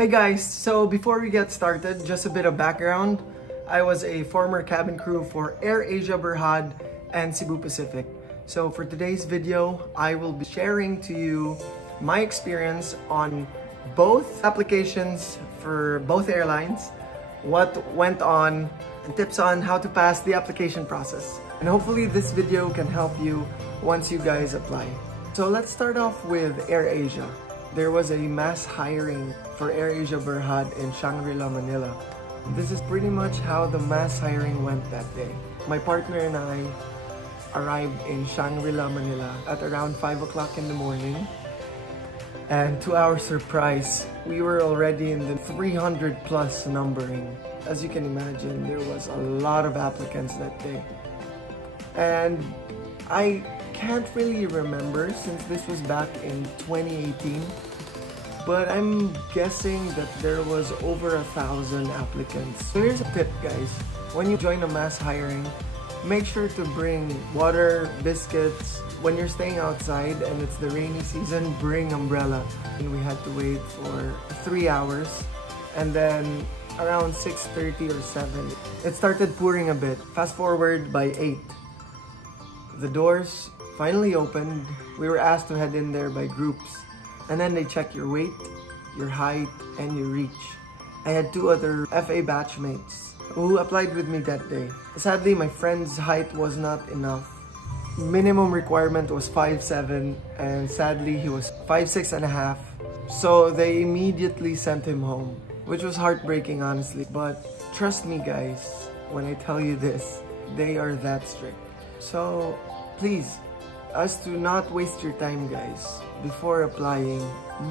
Hey guys, so before we get started, just a bit of background. I was a former cabin crew for AirAsia Berhad and Cebu Pacific. So for today's video, I will be sharing to you my experience on both applications for both airlines, what went on, and tips on how to pass the application process. And hopefully this video can help you once you guys apply. So let's start off with AirAsia. There was a mass hiring for AirAsia Berhad in Shangri-La, Manila. This is pretty much how the mass hiring went that day. My partner and I arrived in Shangri-La, Manila at around 5 o'clock in the morning. And to our surprise, we were already in the 300 plus numbering. As you can imagine, there was a lot of applicants that day. And I can't really remember since this was back in 2018, but I'm guessing that there was over 1,000 applicants. So here's a tip, guys. When you join a mass hiring, make sure to bring water, biscuits. When you're staying outside and it's the rainy season, bring umbrella. And we had to wait for 3 hours, and then around 6:30 or 7, it started pouring a bit. Fast forward by 8. The doors finally opened. We were asked to head in there by groups, and then they check your weight, your height, and your reach. I had 2 other FA batchmates who applied with me that day. Sadly, my friend's height was not enough. Minimum requirement was 5'7", and sadly he was 5'6.5". So they immediately sent him home, which was heartbreaking, honestly. But trust me, guys, when I tell you this, they are that strict. So please, as to not waste your time, guys, before applying,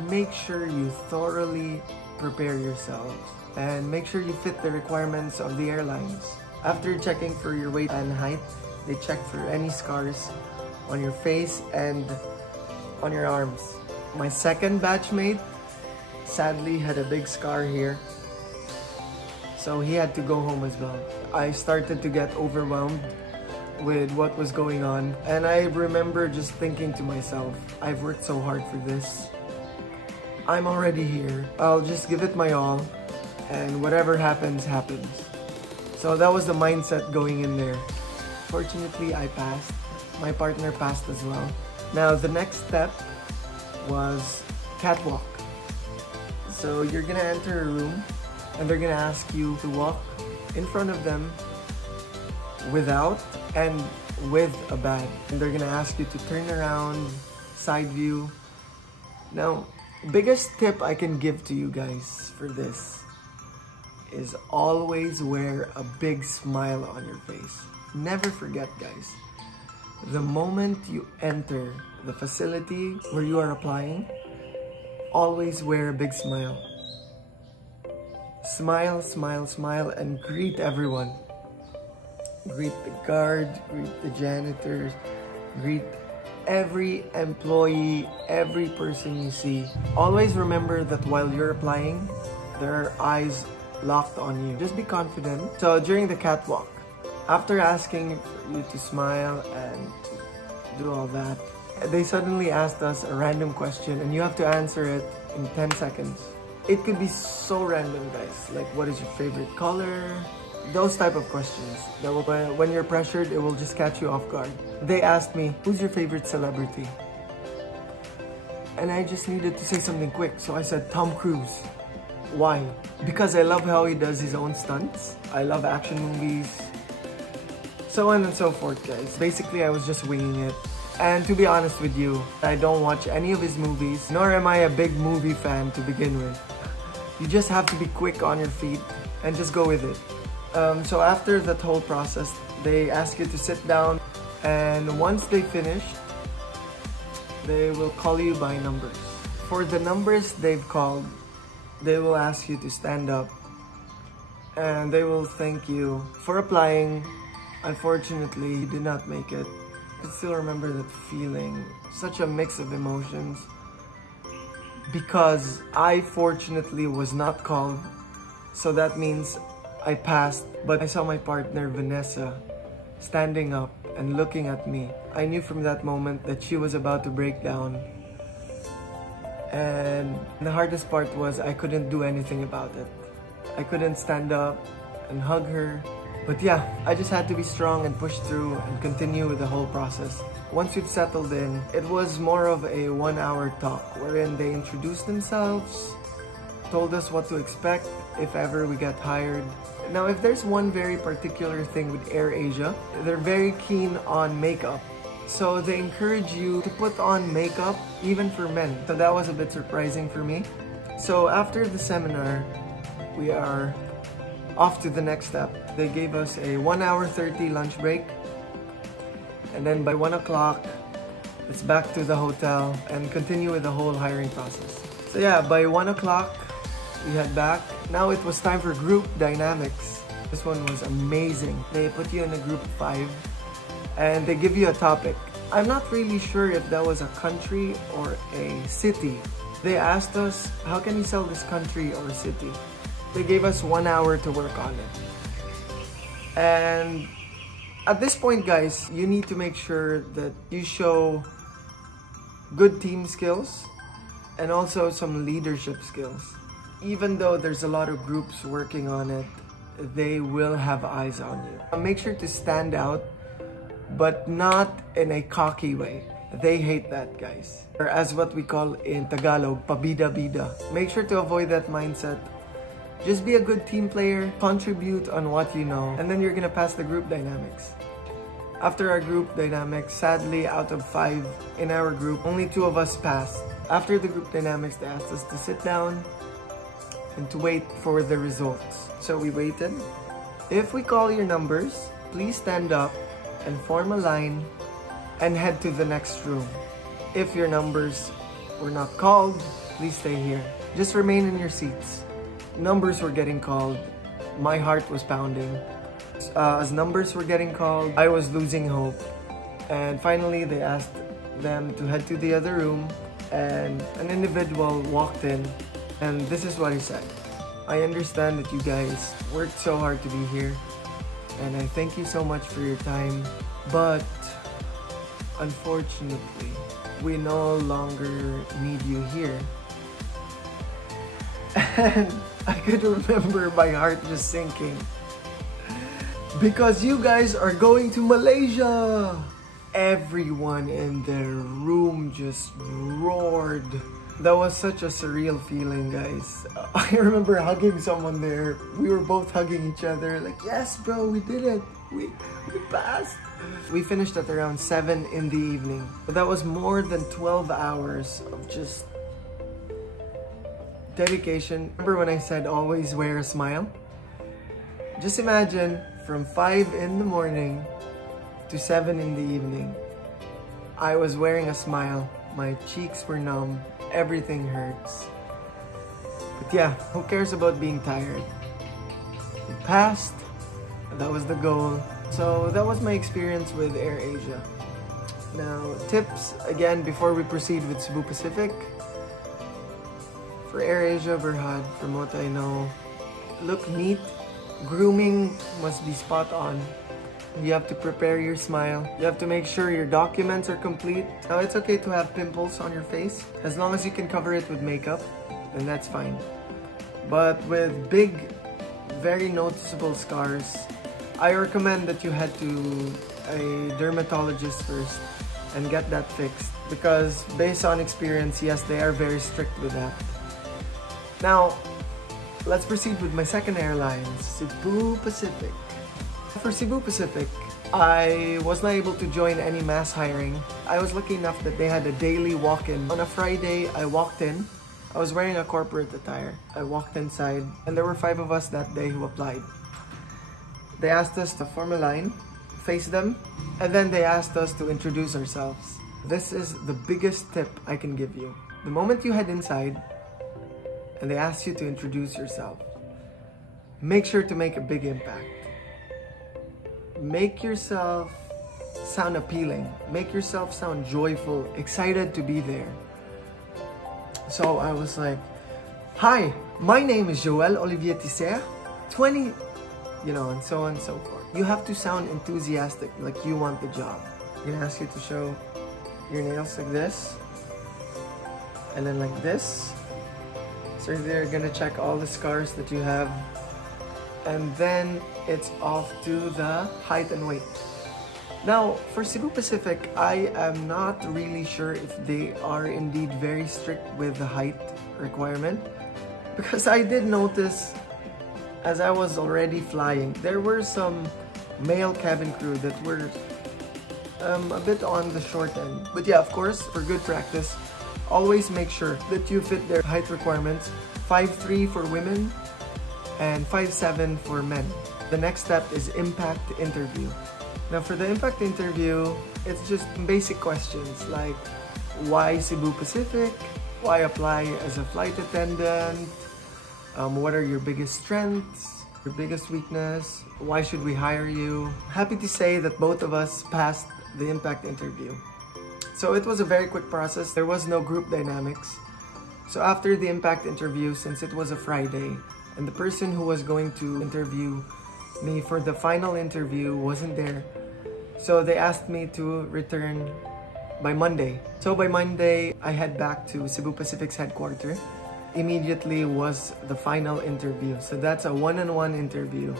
make sure you thoroughly prepare yourselves and make sure you fit the requirements of the airlines. After checking for your weight and height, they check for any scars on your face and on your arms. My second batchmate sadly had a big scar here, so he had to go home as well. I started to get overwhelmed with what was going on, and I remember just thinking to myself, I've worked so hard for this. I'm already here. I'll just give it my all, and whatever happens, happens. So that was the mindset going in there. Fortunately, I passed. My partner passed as well. Now, the next step was catwalk. So you're gonna enter a room, and they're gonna ask you to walk in front of them without and with a bag. And they're gonna ask you to turn around, side view. Now, biggest tip I can give to you guys for this is always wear a big smile on your face. Never forget, guys, the moment you enter the facility where you are applying, always wear a big smile. Smile, smile, smile, and greet everyone. Greet the guard, greet the janitors, greet every employee, every person you see. Always remember that while you're applying, there are eyes locked on you. Just be confident. So during the catwalk, after asking you to smile and to do all that, they suddenly asked us a random question, and you have to answer it in 10 seconds. It could be so random, guys, like what is your favorite color? Those type of questions that will, when you're pressured, it will just catch you off guard. They asked me, who's your favorite celebrity? And I just needed to say something quick, so I said Tom Cruise. Why? Because I love how he does his own stunts. I love action movies. So on and so forth, guys. Basically, I was just winging it. And to be honest with you, I don't watch any of his movies, nor am I a big movie fan to begin with. You just have to be quick on your feet and just go with it. So after that whole process, they ask you to sit down, and once they finish, they will call you by numbers. For the numbers they've called, they will ask you to stand up, and they will thank you for applying. Unfortunately, you did not make it. I still remember that feeling, such a mix of emotions, because I fortunately was not called, so that means I passed. But I saw my partner Vanessa standing up and looking at me. I knew from that moment that she was about to break down. And the hardest part was I couldn't do anything about it. I couldn't stand up and hug her. But yeah, I just had to be strong and push through and continue with the whole process. Once we've settled in, it was more of a 1-hour talk wherein they introduced themselves, told us what to expect if ever we got hired. Now, if there's one very particular thing with AirAsia, they're very keen on makeup. So they encourage you to put on makeup even for men. So that was a bit surprising for me. So after the seminar, we are off to the next step. They gave us a 1-hour 30 lunch break. And then by 1 o'clock, it's back to the hotel and continue with the whole hiring process. So yeah, by 1 o'clock, we head back. Now it was time for group dynamics. This one was amazing. They put you in a group of 5 and they give you a topic. I'm not really sure if that was a country or a city. They asked us, how can you sell this country or city? They gave us 1 hour to work on it. And at this point, guys, you need to make sure that you show good team skills and also some leadership skills. Even though there's a lot of groups working on it, they will have eyes on you. Make sure to stand out, but not in a cocky way. They hate that, guys. Or as what we call in Tagalog, pabida-bida. Make sure to avoid that mindset. Just be a good team player, contribute on what you know, and then you're gonna pass the group dynamics. After our group dynamics, sadly, out of 5 in our group, only 2 of us passed. After the group dynamics, they asked us to sit down and to wait for the results. So we waited. If we call your numbers, please stand up and form a line and head to the next room. If your numbers were not called, please stay here. Just remain in your seats. Numbers were getting called. My heart was pounding. As numbers were getting called, I was losing hope. And finally, they asked them to head to the other room, and an individual walked in, and this is what he said. I understand that you guys worked so hard to be here, and I thank you so much for your time, but unfortunately, we no longer need you here. And I could remember my heart just sinking. Because you guys are going to Malaysia! Everyone in the room just roared. That was such a surreal feeling, guys. I remember hugging someone there. We were both hugging each other like, yes bro, we did it. We passed. We finished at around 7 in the evening. But that was more than 12 hours of just dedication. Remember when I said always wear a smile? Just imagine from 5 in the morning to 7 in the evening, I was wearing a smile. My cheeks were numb. Everything hurts. But yeah, who cares about being tired? We passed. That was the goal. So that was my experience with AirAsia. Now, tips again before we proceed with Cebu Pacific. For AirAsia Berhad, from what I know, look neat. Grooming must be spot on. You have to prepare your smile. You have to make sure your documents are complete. Now, it's okay to have pimples on your face. As long as you can cover it with makeup, then that's fine. But with big, very noticeable scars, I recommend that you head to a dermatologist first and get that fixed. Because based on experience, yes, they are very strict with that. Now, let's proceed with my second airline, Cebu Pacific. For Cebu Pacific, I was not able to join any mass hiring. I was lucky enough that they had a daily walk-in. On a Friday, I walked in. I was wearing a corporate attire. I walked inside, and there were 5 of us that day who applied. They asked us to form a line, face them, and then they asked us to introduce ourselves. This is the biggest tip I can give you. The moment you head inside, and they ask you to introduce yourself, make sure to make a big impact. Make yourself sound appealing. Make yourself sound joyful, excited to be there. So I was like, hi, my name is Joel Olivier Tisser, 20, and so on and so forth. You have to sound enthusiastic, like you want the job. I'm gonna ask you to show your nails like this. and then like this. So they're gonna check all the scars that you have, and then it's off to the height and weight. Now, for Cebu Pacific, I am not really sure if they are indeed very strict with the height requirement, because I did notice as I was already flying, there were some male cabin crew that were a bit on the short end. But yeah, of course, for good practice, always make sure that you fit their height requirements. 5'3" for women and 5'7" for men. The next step is impact interview. Now for the impact interview, it's just basic questions like why Cebu Pacific? Why apply as a flight attendant? What are your biggest strengths? Your biggest weakness? Why should we hire you? Happy to say that both of us passed the impact interview. So it was a very quick process. There was no group dynamics. So after the impact interview, since it was a Friday, and the person who was going to interview me for the final interview wasn't there, so they asked me to return by Monday. So by Monday, I head back to Cebu Pacific's headquarters. Immediately was the final interview. So that's a one-on-one interview.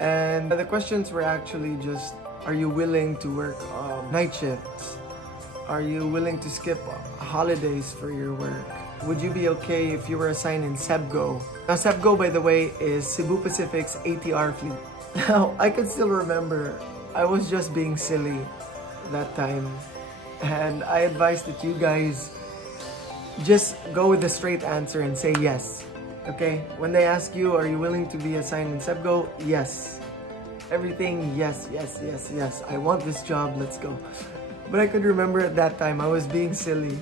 And the questions were actually just, are you willing to work night shifts? Are you willing to skip holidays for your work? Would you be okay if you were assigned in CEBGO? Now CEBGO, by the way, is Cebu Pacific's ATR fleet. Now, I can still remember I was just being silly that time. And I advise that you guys just go with the straight answer and say yes. Okay? When they ask you, are you willing to be assigned in CEBGO? Yes. Everything, yes, yes, yes, yes. I want this job, let's go. But I could remember at that time I was being silly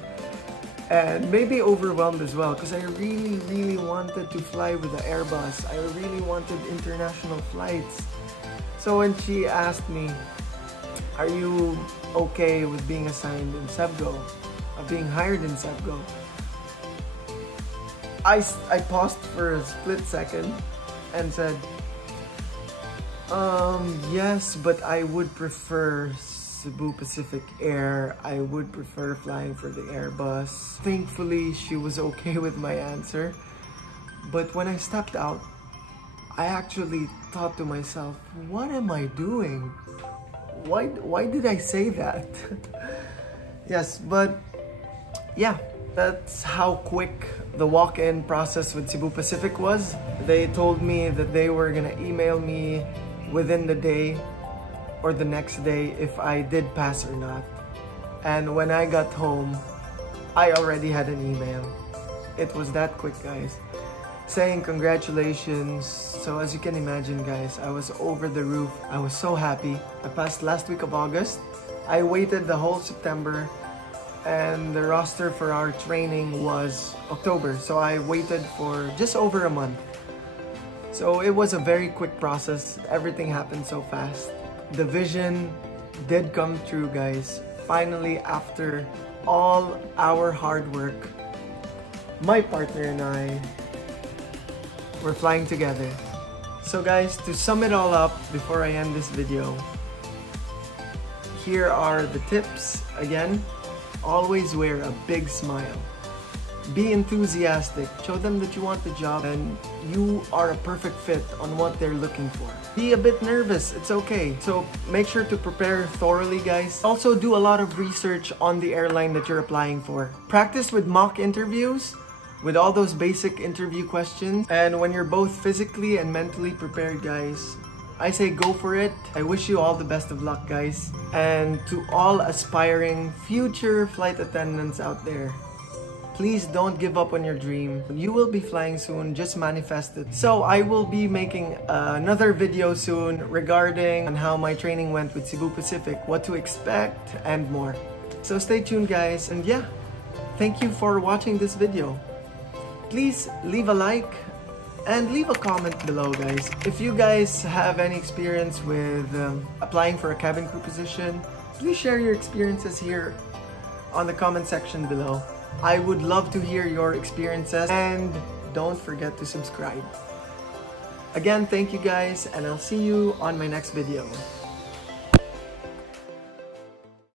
and maybe overwhelmed as well, because I really wanted to fly with the Airbus. I really wanted international flights. So when she asked me, are you okay with being assigned in CEBGO, being hired in CEBGO? I paused for a split second and said, yes, but I would prefer Cebu Pacific Air. I would prefer flying for the Airbus. Thankfully, she was okay with my answer. But when I stepped out, I actually thought to myself, what am I doing? Why did I say that? Yes, but yeah, that's how quick the walk-in process with Cebu Pacific was. They told me that they were gonna email me within the day or the next day if I did pass or not. And when I got home, I already had an email. It was that quick, guys, saying congratulations. So as you can imagine, guys, I was over the roof. I was so happy. I passed last week of August. I waited the whole September, and the roster for our training was October. So I waited for just over a month. So it was a very quick process. Everything happened so fast. The vision did come true, guys. Finally, after all our hard work, my partner and I were flying together. So guys, to sum it all up before I end this video, here are the tips. Again, always wear a big smile. Be enthusiastic. Show them that you want the job and you are a perfect fit on what they're looking for. Be a bit nervous, it's okay. So make sure to prepare thoroughly, guys. Also do a lot of research on the airline that you're applying for. Practice with mock interviews, with all those basic interview questions. And when you're both physically and mentally prepared, guys, I say go for it. I wish you all the best of luck, guys. And to all aspiring future flight attendants out there, please don't give up on your dream. You will be flying soon, just manifest it. So I will be making another video soon regarding on how my training went with Cebu Pacific, what to expect, and more. So stay tuned, guys. And yeah, thank you for watching this video. Please leave a like and leave a comment below, guys. If you guys have any experience with applying for a cabin crew position, please share your experiences here on the comment section below. I would love to hear your experiences, and don't forget to subscribe. Again, thank you guys, and I'll see you on my next video.